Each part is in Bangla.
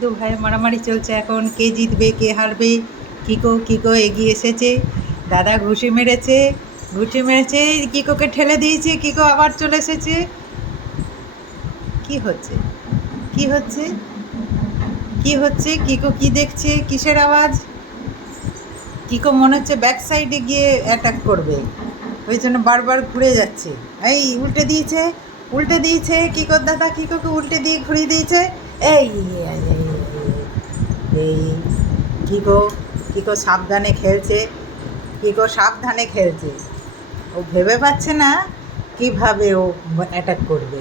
দু ভাইয়ের মারামারি চলছে এখন, কে জিতবে কে হারবে। কিকো এগিয়ে এসেছে, দাদা ঘুষি মেরেছে, কিকোকে ঠেলে দিয়েছে, কিকো আবার চলে এসেছে। কি হচ্ছে কি হচ্ছে কি হচ্ছে? কিকো কি দেখছে? কিসের আওয়াজ? কিকো মনে হচ্ছে ব্যাক সাইডে গিয়ে অ্যাটাক করবে, ওই জন্য বারবার ঘুরে যাচ্ছে। এই উল্টে দিয়েছে কিকোর দাদা, কিকোকে উল্টে দিয়ে ঘুরিয়ে দিয়েছে। এই এই, এই, এই কিকো কিকো সাবধানে খেলছে, ও ভেবে পাচ্ছে না কিভাবে ও অ্যাটাক করবে।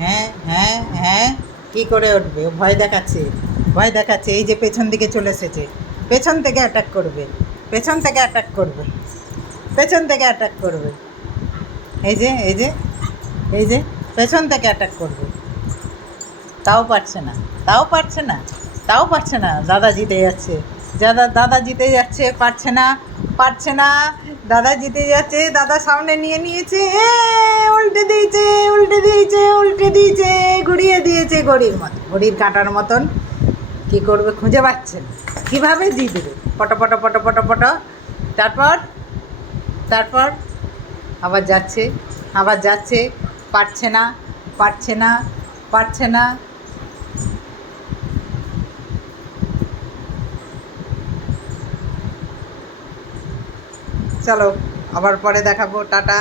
হ্যাঁ হ্যাঁ হ্যাঁ, কী করে উঠবে? ও ভয় দেখাচ্ছে। এই যে পেছন দিকে চলে এসেছে, পেছন থেকে অ্যাটাক করবে, পেছন থেকে অ্যাটাক করবে। এই যে পেছন থেকে অ্যাটাক করবে। তাও পারছে না। দাদা জিতে যাচ্ছে, পারছে না। দাদা জিতে যাচ্ছে, দাদা সামনে নিয়ে নিয়েছে। উল্টে দিয়েছে, ঘুরিয়ে দিয়েছে ঘড়ির কাঁটার মতন। কি করবে খুঁজে পাচ্ছে না, কীভাবে জিতবে। পট। তারপর আবার যাচ্ছে, পারছে না। চলো, আবার পরে দেখাবো, টাটা।